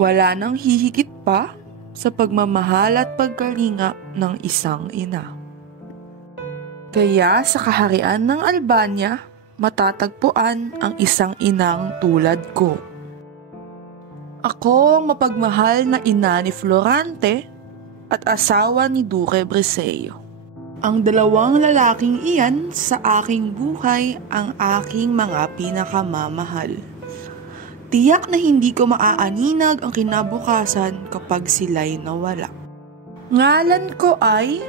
Wala nang hihigit pa sa pagmamahal at pagkalinga ng isang ina. Kaya sa kaharian ng Albania, matatagpuan ang isang inang tulad ko. Ako ang mapagmahal na ina ni Florante at asawa ni Duque Briseyo. Ang dalawang lalaking iyan sa aking buhay ang aking mga pinakamamahal. Tiyak na hindi ko maaaninag ang kinabukasan kapag sila'y nawala. Ngalan ko ay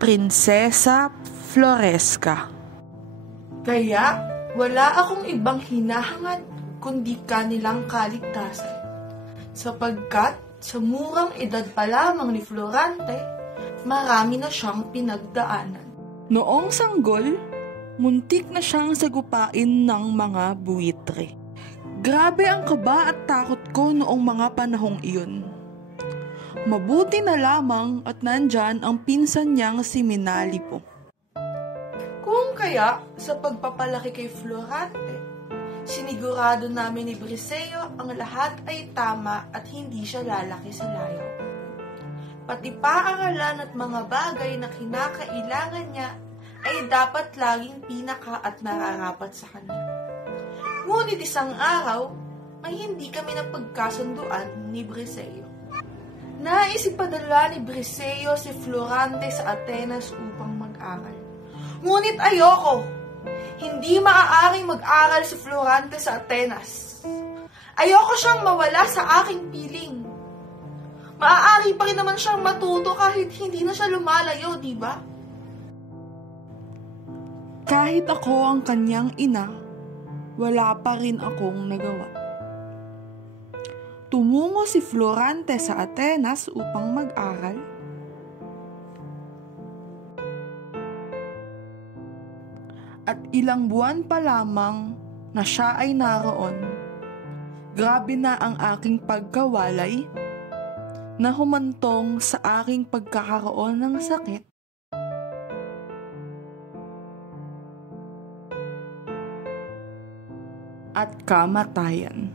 Prinsesa Floresca. Kaya wala akong ibang hinahangad kundi kanilang kaligtasan. Sapagkat sa murang edad pa lamang ni Florante, marami na siyang pinagdaanan. Noong sanggol, muntik na siyang sagupain ng mga buwitre. Grabe ang kaba at takot ko noong mga panahong iyon. Mabuti na lamang at nandyan ang pinsan niyang si Minalipo. Kung kaya sa pagpapalaki kay Florante, sinigurado namin ni Briseyo ang lahat ay tama at hindi siya lalaki sa layaw. Pati paaralan at mga bagay na kinakailangan niya ay dapat laging pinaka at nararapat sa kanya. Ngunit isang araw, may hindi kami napagkasunduan ni Briseyo. Nais ipadala ni Briseyo si Florante sa Atenas upang mag-aral. Ngunit ayoko! Hindi maaaring mag-aral si Florante sa Atenas. Ayoko siyang mawala sa aking piling. Maaari pa rin naman siyang matuto kahit hindi na siya lumalayo, di ba? Kahit ako ang kanyang ina, wala pa rin akong nagawa. Tumungo si Florante sa Atenas upang mag-aral. At ilang buwan pa lamang na siya ay naroon, grabe na ang aking pagkawalay na humantong sa aking pagkakaroon ng sakit at kamatayan.